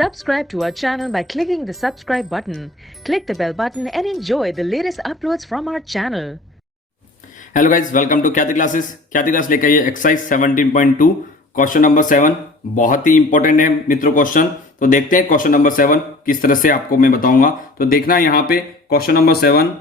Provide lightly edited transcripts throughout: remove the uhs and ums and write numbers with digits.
Subscribe to our channel by clicking the subscribe button. Click the bell button and enjoy the latest uploads from our channel. Hello guys, welcome to Khyati classes. Khyati class लेकर आइए exercise 17.2 question number 7। बहुत ही important है मित्रों question. तो देखते हैं question number 7 किस तरह से आपको मैं बताऊंगा। तो देखना यहाँ पे question number 7,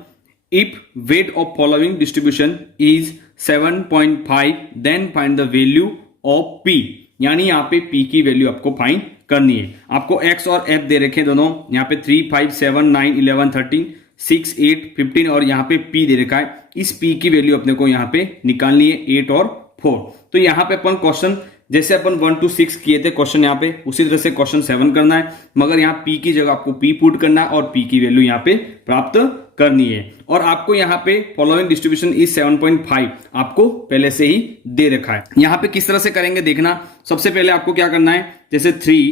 if weight of following distribution is 7.5 then find the value of p. यानी यहाँ पे पी की वैल्यू आपको फाइंड करनी है। आपको एक्स और एफ दे रखे दोनों, यहाँ पे 3, 5, 7, 9, 11, 13, 6, 8, 15 और यहाँ पे पी दे रखा है। इस पी की वैल्यू अपने को यहाँ पे निकालनी है 8 और 4। तो यहाँ पे अपन क्वेश्चन जैसे अपन 1 to 6 किए थे क्वेश्चन यहाँ पे, उसी तरह से क्वेश्चन 7 करना है, मगर यहाँ पी की जगह आपको पी पुट करना है और पी की वैल्यू यहाँ पे प्राप्त करनी है। और आपको यहाँ पे फॉलोइंग डिस्ट्रीब्यूशन इज 7.5 आपको पहले से ही दे रखा है। यहाँ पे किस तरह से करेंगे देखना। सबसे पहले आपको क्या करना है, जैसे 3,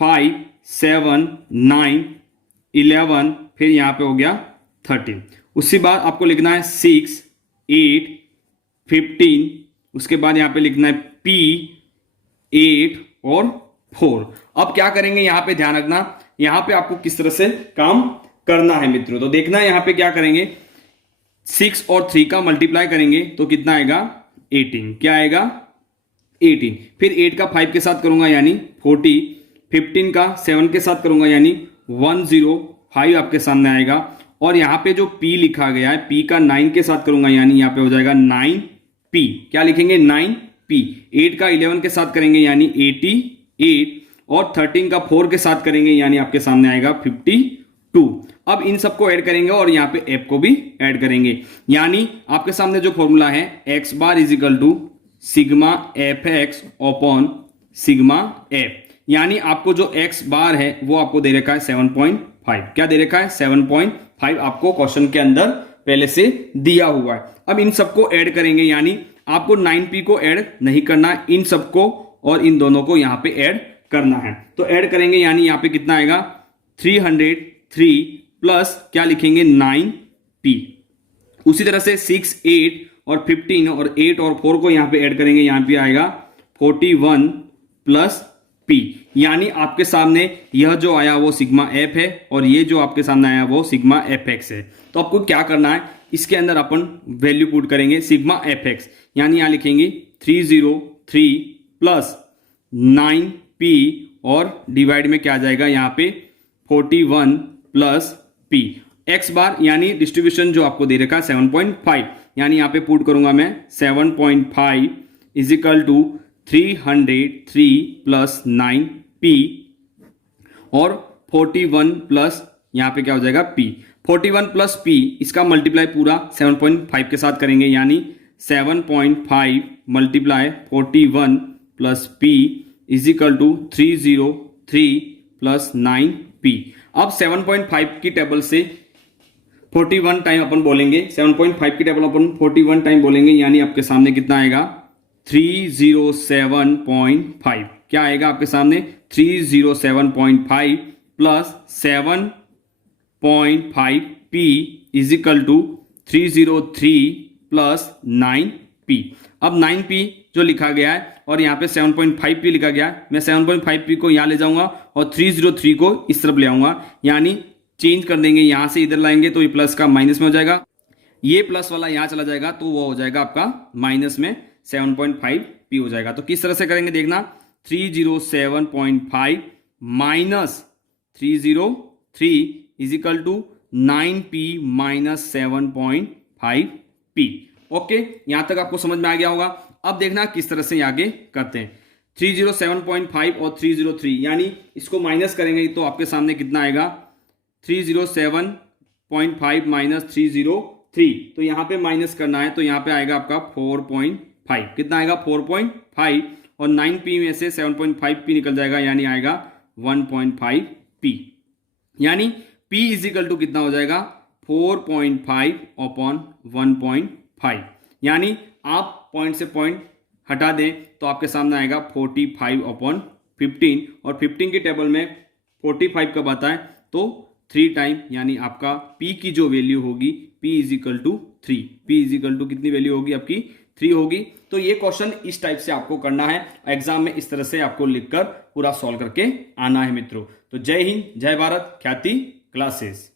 5, 7, 9, 11, फिर यहाँ पे हो गया 13। उसके बाद आपको लिखना है 6, 8, 15, उसके बाद यहाँ पे लिखना है P, 8 और 4। अब क्या करेंगे यहाँ पे ध्यान रखना, यहाँ पे आपको किस तरह से काम करना है मित्रों। तो देखना यहाँ पे क्या करेंगे, 6 और 3 का मल्टीप्लाई करेंगे तो कितना आएगा 18। क्या आएगा 18। फिर 8 का 5 के साथ करूंगा यानी 40, 15 का 7 के साथ करूंगा यानी 105 आपके सामने आएगा। और यहाँ पे जो P लिखा गया है, P का 9 के साथ करूंगा यानी यहाँ पे हो जाएगा 9P। क्या लिखेंगे 9P। 8 का 11 के साथ करेंगे यानी 88 और 13 का 4 के साथ करेंगे यानी आपके सामने आएगा 52। अब इन सबको ऐड करेंगे और यहाँ पे F को भी ऐड करेंगे। यानी आपके सामने जो फॉर्मूला है x bar is equal to sigma fx upon sigma f। यानी आपको जो x बार है वो आपको दे रखा है 7.5। क्या दे रखा है 7.5 आपको क्वेश्चन के अंदर पहले से दिया हुआ है। अब इन सबको ऐड करेंगे, यानी आपको 9p को ऐड नहीं करना है, इन सबको और इन दोनों को यहाँ पे ऐड करना है। तो ऐड करेंगे यानी यहाँ पे कितना आएगा 303 प्लस क्या लिखेंगे 9p। उसी तरह से 6, 8 और 15 और 8 और 4 को यहाँ पे ऐड करेंगे, यहाँ पे आएगा 41 प्लस P। यानी आपके सामने यह जो आया वो सिग्मा F है और ये जो आपके सामने आया वो सिग्मा FX है। तो आपको क्या करना है, इसके अंदर अपन वैल्यू पुट करेंगे सिग्मा FX। यानी यहाँ लिखेंगे 303 प्लस 9P और डिवाइड में क्या आ जाएगा यहाँ पे 41 प्लस P। X बार यानी डिस्ट्रीब्यूशन जो आपको दे रखा है 7.5, यानी यहाँ पे पुट करूंगा मैं 7.5 is equal to 303 plus 9p और 41 प्लस यहाँ पे क्या हो जाएगा p। 41 प्लस p इसका मल्टीप्लाई पूरा 7.5 के साथ करेंगे यानी 7.5 multiply 41 plus p is equal to 303 plus 9p। अब 7.5 की टेबल से 41 टाइम अपन बोलेंगे, 7.5 की टेबल अपन 41 टाइम बोलेंगे यानी आपके सामने कितना आएगा 307.5। क्या आएगा आपके सामने 307.5 plus 7.5p is equal to 303 plus 9p। अब 9p जो लिखा गया है और यहाँ पे 7.5p लिखा गया है, मैं 7.5p को यहाँ ले जाऊंगा और 303 को इस तरफ ले आऊंगा, यानी चेंज कर देंगे, यहां से इधर लाएंगे तो ये प्लस का माइनस में हो जाएगा, ये प्लस वाला यहां चला जाएगा तो वो हो जाएगा आपका माइनस में 7.5p हो जाएगा। तो किस तरह से करेंगे देखना, 307.5 minus 303 is equal to 9p minus 7.5p। Okay, यहां तक आपको समझ में आ गया होगा। अब देखना किस तरह से आगे करते हैं। 307.5 और 303 यानी इसको माइनस करेंगे तो आपके सामने कितना आएगा 307.5 माइनस 303। तो यहां पे माइनस करना है तो यहां पे आएगा आपका 4.5। कितना आएगा 4.5 और 9p में से 7.5p निकल जाएगा यानी आएगा 1.5p। यानी p इज इक्वल टू कितना हो जाएगा 4.5 अपॉन 1.5। यानी आप पॉइंट से पॉइंट हटा दें तो आपके सामने आएगा 45 अपॉन 15 और 15 की टेबल में 45 कब आता है तो 3 टाइम, यानी आपका p की जो वैल्यू होगी p is equal to 3। p is equal to कितनी वैल्यू होगी आपकी 3 होगी। तो ये क्वेश्चन इस टाइप से आपको करना है, एग्जाम में इस तरह से आपको लिखकर पूरा सॉल्व करके आना है मित्रों। तो जय हिंद, जय भारत, ख्याति क्लासेस।